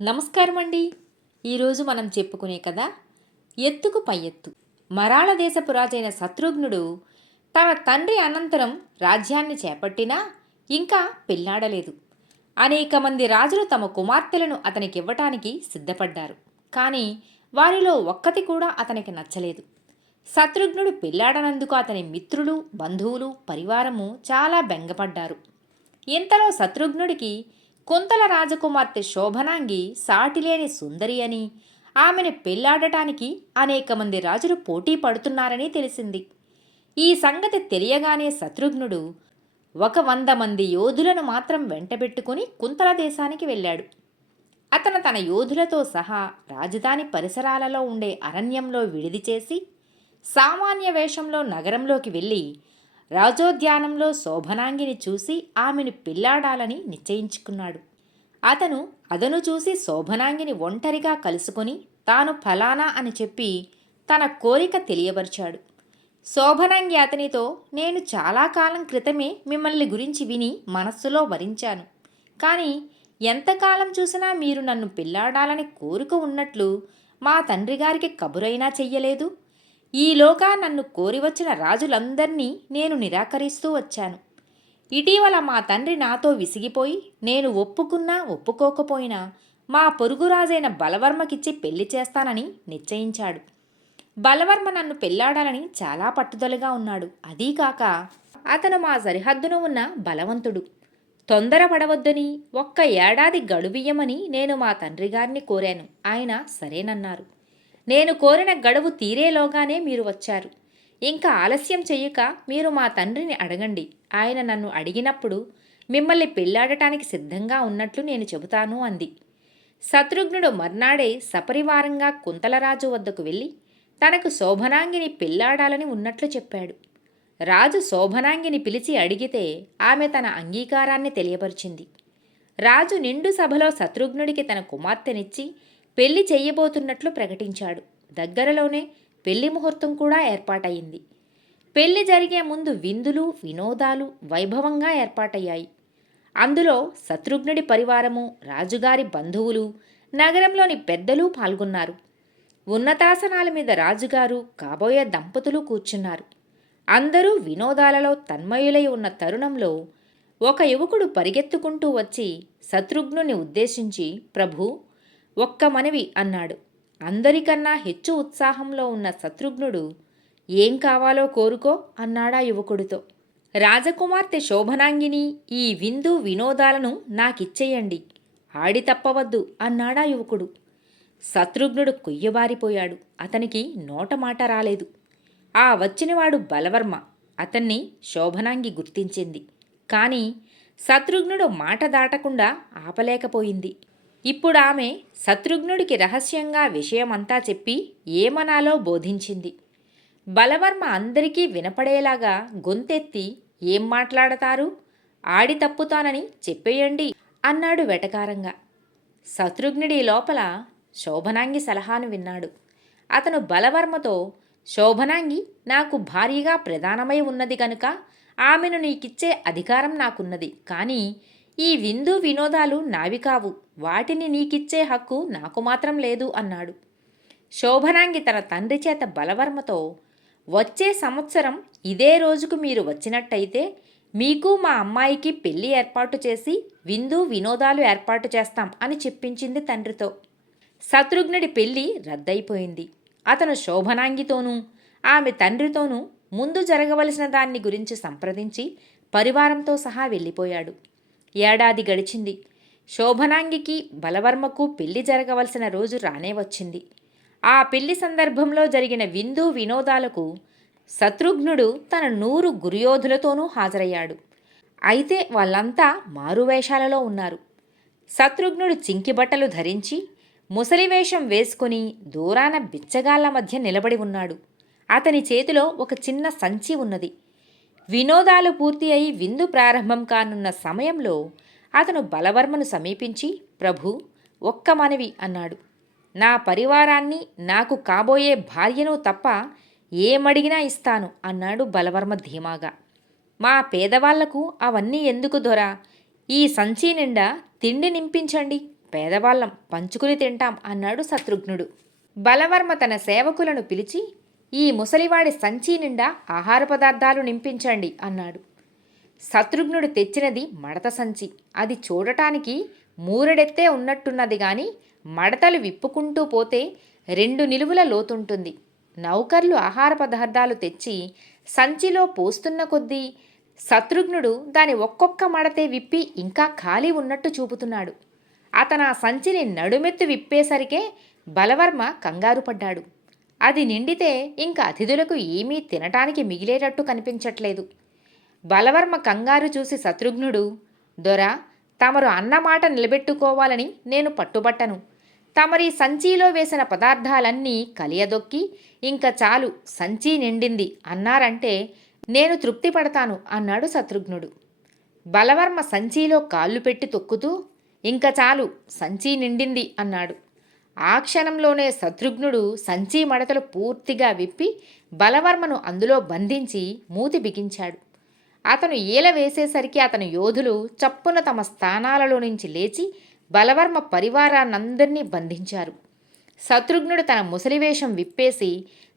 నమస్కారం అండి. ఈరోజు మనం చెప్పుకునే కథ ఎత్తుకు పై ఎత్తు. మరాళ దేశపు రాజైన శత్రుఘ్నుడు తన తండ్రి అనంతరం రాజ్యాన్ని చేపట్టినా ఇంకా పెళ్లాడలేదు. అనేక మంది రాజులు తమ కుమార్తెలను అతనికివ్వటానికి సిద్ధపడ్డారు. కానీ వారిలో ఒక్కతి కూడా అతనికి నచ్చలేదు. శత్రుఘ్నుడు పెళ్లాడనందుకు అతని మిత్రులు, బంధువులు, పరివారము చాలా బెంగపడ్డారు. ఇంతలో శత్రుఘ్నుడికి కుంతల రాజకుమార్తె శోభనాంగి సాటిలేని సుందరి అని, ఆమెను పెళ్లాడటానికి అనేక మంది రాజులు పోటీ పడుతున్నారని తెలిసింది. ఈ సంగతి తెలియగానే శత్రుఘ్నుడు 100 మంది యోధులను మాత్రం వెంటబెట్టుకుని కుంతల దేశానికి వెళ్ళాడు. అతను తన యోధులతో సహా రాజధాని పరిసరాలలో ఉండే అరణ్యంలో విడిది చేసి సామాన్య వేషంలో నగరంలోకి వెళ్ళి రాజోద్యానంలో శోభనాంగిని చూసి ఆమెను పెళ్లాడాలని నిశ్చయించుకున్నాడు. అతను అదను చూసి శోభనాంగిని ఒంటరిగా కలుసుకొని తాను ఫలానా అని చెప్పి తన కోరిక తెలియబరిచాడు. శోభనాంగి అతనితో, నేను చాలా కాలం క్రితమే మిమ్మల్ని గురించి విని మనస్సులో వరించాను. కానీ ఎంతకాలం చూసినా మీరు నన్ను పెళ్లాడాలని కోరిక ఉన్నట్లు మా తండ్రి గారికి కబురైనా చెయ్యలేదు. ఈలోగా నన్ను కోరివచ్చిన రాజులందర్నీ నేను నిరాకరిస్తూ వచ్చాను. ఇటీవల మా తండ్రి నాతో విసిగిపోయి నేను ఒప్పుకున్నా ఒప్పుకోకపోయినా మా పొరుగురాజైన బలవర్మకిచ్చి పెళ్లి చేస్తానని నిశ్చయించాడు. బలవర్మ నన్ను పెళ్లాడాలని చాలా పట్టుదలగా ఉన్నాడు. అదీకాక అతను మా సరిహద్దున ఉన్న బలవంతుడు. తొందరపడవద్దని 1 ఏడాది గడువియ్యమని నేను మా తండ్రి గారిని కోరాను. ఆయన సరేనన్నారు. నేను కోరిన గడువు తీరేలోగానే మీరు వచ్చారు. ఇంకా ఆలస్యం చెయ్యక మీరు మా తండ్రిని అడగండి. ఆయన నన్ను అడిగినప్పుడు మిమ్మల్ని పెళ్లాడటానికి సిద్ధంగా ఉన్నట్లు నేను చెబుతాను అంది. శత్రుఘ్నుడు మర్నాడే సపరివారంగా కుంతలరాజు వద్దకు వెళ్ళి తనకు శోభనాంగిని పెళ్లాడాలని ఉన్నట్లు చెప్పాడు. రాజు శోభనాంగిని పిలిచి అడిగితే ఆమె తన అంగీకారాన్ని తెలియపరిచింది. రాజు నిండు సభలో శత్రుఘ్నుడికి తన కుమార్తెనిచ్చి పెళ్లి చెయ్యబోతున్నట్లు ప్రకటించాడు. దగ్గరలోనే పెళ్లి ముహూర్తం కూడా ఏర్పాటయింది. పెళ్లి జరిగే ముందు విందులు, వినోదాలు వైభవంగా ఏర్పాటయ్యాయి. అందులో శత్రుఘ్నుడి పరివారము, రాజుగారి బంధువులు, నగరంలోని పెద్దలు పాల్గొన్నారు. ఉన్నతాసనాల మీద రాజుగారు, కాబోయే దంపతులు కూర్చున్నారు. అందరూ వినోదాలలో తన్మయులై ఉన్న తరుణంలో ఒక యువకుడు పరిగెత్తుకుంటూ వచ్చి శత్రుఘ్నుని ఉద్దేశించి, ప్రభూ, ఒక్క మనవి అన్నాడు. అందరికన్నా హెచ్చు ఉత్సాహంలో ఉన్న శత్రుఘ్నుడు, ఏం కావాలో కోరుకో అన్నాడా యువకుడితో. రాజకుమార్తె శోభనాంగిని ఈ విందు వినోదాలను నాకిచ్చేయండి, ఆడి తప్పవద్దు అన్నాడా యువకుడు. శత్రుఘ్నుడు కొయ్యబారిపోయాడు. అతనికి నోటమాట రాలేదు. ఆ వచ్చినవాడు బలవర్మ. అతన్ని శోభనాంగి గుర్తించింది. కానీ శత్రుఘ్నుడు మాట దాటకుండా ఆపలేకపోయింది. ఇప్పుడు ఆమె శత్రుఘ్నుడికి రహస్యంగా విషయమంతా చెప్పి ఏమనాలో బోధించింది. బలవర్మ అందరికీ వినపడేలాగా గొంతెత్తి, ఏం మాట్లాడతారు, ఆడి తప్పుతానని చెప్పేయండి అన్నాడు వెటకారంగా. శత్రుఘ్నుడి లోపల శోభనాంగి సలహాను విన్నాడు. అతను బలవర్మతో, శోభనాంగి నాకు భార్యగా ప్రధానమై ఉన్నది కనుక ఆమెను నీకిచ్చే అధికారం నాకున్నది. కానీ ఈ విందు వినోదాలు నావి కావు, వాటిని నీకిచ్చే హక్కు నాకు మాత్రం లేదు అన్నాడు. శోభనాంగి తన తండ్రి చేత బలవర్మతో, వచ్చే సంవత్సరం ఇదే రోజుకు మీరు వచ్చినట్టయితే మీకు మా అమ్మాయికి పెళ్లి ఏర్పాటు చేసి విందు వినోదాలు ఏర్పాటు చేస్తాం అని చెప్పించింది తండ్రితో. శత్రుఘ్నుడి పెళ్లి రద్దయిపోయింది. అతను శోభనాంగితోనూ ఆమె తండ్రితోనూ ముందు జరగవలసిన దాన్ని గురించి సంప్రదించి పరివారంతో సహా వెళ్ళిపోయాడు. ఏడాది గడిచింది. శోభనాంగికి బలవర్మకు పెళ్లి జరగవలసిన రోజు రానే వచ్చింది. ఆ పెళ్లి సందర్భంలో జరిగిన విందు వినోదాలకు శత్రుఘ్నుడు తన 100 గురుయోధులతోనూ హాజరయ్యాడు. అయితే వాళ్ళంతా మారువేషాలలో ఉన్నారు. శత్రుఘ్నుడు చింకిబట్టలు ధరించి ముసలివేషం వేసుకుని దూరాన బిచ్చగాళ్ల మధ్య నిలబడి ఉన్నాడు. అతని చేతిలో ఒక చిన్న సంచి ఉన్నది. వినోదాలు పూర్తి అయి విందు ప్రారంభం కానున్న సమయంలో అతను బలవర్మను సమీపించి, ప్రభూ, ఒక్క మనవి అన్నాడు. నా పరివారాన్ని, నాకు కాబోయే భార్యను తప్ప ఏమడిగినా ఇస్తాను అన్నాడు బలవర్మ ధీమాగా. మా పేదవాళ్లకు అవన్నీ ఎందుకు దొరా, ఈ సంచి నిండా తిండి నింపించండి, పేదవాళ్ళం పంచుకుని తింటాం అన్నాడు శత్రుఘ్నుడు. బలవర్మ తన సేవకులను పిలిచి ఈ ముసలివాడి సంచి నిండా ఆహార పదార్థాలు నింపించండి అన్నాడు. శత్రుఘ్నుడు తెచ్చినది మడత సంచి. అది చూడటానికి మూరెడెత్తే ఉన్నట్టున్నది గాని మడతలు విప్పుకుంటూ పోతే 2 నిలువుల లోతుంటుంది. నౌకర్లు ఆహార పదార్థాలు తెచ్చి సంచిలో పోస్తున్న కొద్దీ శత్రుఘ్నుడు దాని ఒక్కొక్క మడతే విప్పి ఇంకా ఖాళీ ఉన్నట్టు చూపుతున్నాడు. అతను ఆ సంచిని నడుమెత్తు విప్పేసరికే బలవర్మ కంగారు పడ్డాడు. అది నిండితే ఇంక అతిథులకు ఏమీ తినటానికి మిగిలేటట్టు కనిపించట్లేదు. బలవర్మ కంగారు చూసి శత్రుఘ్నుడు, దొరా, తమరు అన్నమాట నిలబెట్టుకోవాలని నేను పట్టుబట్టను. తమరి సంచిలో వేసిన పదార్థాలన్నీ కలియదొక్కి ఇంక చాలు సంచి నిండింది అన్నారంటే నేను తృప్తి పడతాను అన్నాడు శత్రుఘ్నుడు. బలవర్మ సంచిలో కాళ్ళు పెట్టి తొక్కుతూ ఇంక చాలు సంచి నిండింది అన్నాడు. ఆ క్షణంలోనే శత్రుఘ్నుడు సంచి మడతలు పూర్తిగా విప్పి బలవర్మను అందులో బంధించి మూతి బిగించాడు. అతను ఈల వేసేసరికి అతని యోధులు చప్పున తమ స్థానాలలో నుంచి లేచి బలవర్మ పరివారాన్నందరినీ బంధించారు. శత్రుఘ్నుడు తన ముసలివేషం విప్పేసి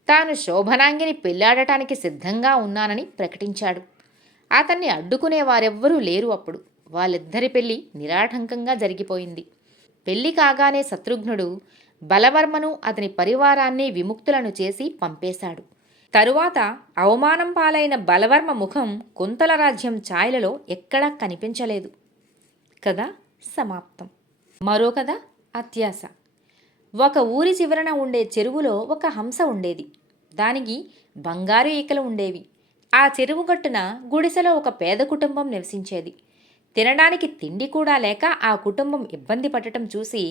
తాను శోభనాంగిని పెళ్లాడటానికి సిద్ధంగా ఉన్నానని ప్రకటించాడు. అతన్ని అడ్డుకునే వారెవ్వరూ లేరు. అప్పుడు వాళ్ళిద్దరి పెళ్లి నిరాటంకంగా జరిగిపోయింది. పెళ్లి కాగానే శత్రుఘ్నుడు బలవర్మను అతని పరివారాన్ని విముక్తులను చేసి పంపేశాడు. తరువాత అవమానం పాలైన బలవర్మ ముఖం కుంతల రాజ్యం ఛాయలలో ఎక్కడా కనిపించలేదు. కథ సమాప్తం. మరో కథ అత్యాశ. ఒక ఊరి చివరన ఉండే చెరువులో ఒక హంస ఉండేది. దానికి బంగారు ఈకలు ఉండేవి. ఆ చెరువు గట్టున గుడిసెలో ఒక పేద కుటుంబం నివసించేది. తినడానికి తిండి కూడా లేక ఆ కుటుంబం ఇబ్బంది పడటం చూసి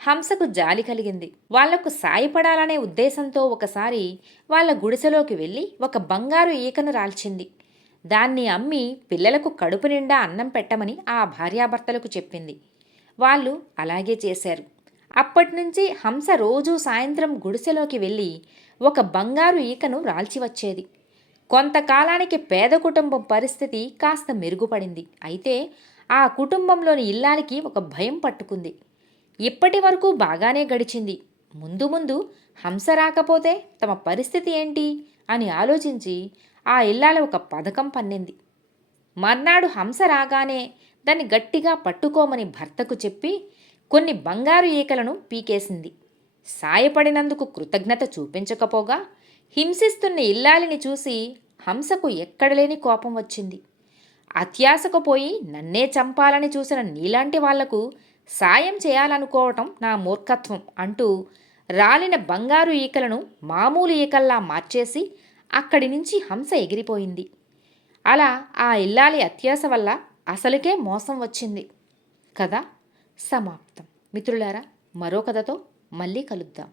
హంసకు జాలి కలిగింది. వాళ్లకు సాయపడాలనే ఉద్దేశంతో ఒకసారి వాళ్ళ గుడిసెలోకి వెళ్ళి ఒక బంగారు ఈకను రాల్చింది. దాన్ని అమ్మి పిల్లలకు కడుపు నిండా అన్నం పెట్టమని ఆ భార్యాభర్తలకు చెప్పింది. వాళ్ళు అలాగే చేశారు. అప్పటినుంచి హంస రోజూ సాయంత్రం గుడిసెలోకి వెళ్ళి ఒక బంగారు ఈకను రాల్చి వచ్చేది. కొంతకాలానికి పేద కుటుంబం పరిస్థితి కాస్త మెరుగుపడింది. అయితే ఆ కుటుంబంలోని ఇల్లాలికి ఒక భయం పట్టుకుంది. ఇప్పటి వరకు బాగానే గడిచింది. ముందు ముందు హంస రాకపోతే తమ పరిస్థితి ఏంటి అని ఆలోచించి ఆ ఇల్లాలి ఒక పథకం పన్నింది. మర్నాడు హంస రాగానే దాన్ని గట్టిగా పట్టుకోమని భర్తకు చెప్పి కొన్ని బంగారు ఈకలను పీకేసింది. సాయపడినందుకు కృతజ్ఞత చూపించకపోగా హింసిస్తున్న ఇల్లాలిని చూసి హంసకు ఎక్కడలేని కోపం వచ్చింది. అత్యాశకు పోయి నన్నే చంపాలని చూసిన నీలాంటి వాళ్లకు సాయం చేయాలనుకోవటం నా మూర్ఖత్వం అంటూ రాలిన బంగారు ఈకలను మామూలు ఈకల్లా మార్చేసి అక్కడి నుంచి హంస ఎగిరిపోయింది. అలా ఆ ఇల్లాలి అత్యాశ వల్ల అసలుకే మోసం వచ్చింది. కథ సమాప్తం. మిత్రులారా, మరో కథతో మళ్ళీ కలుద్దాం.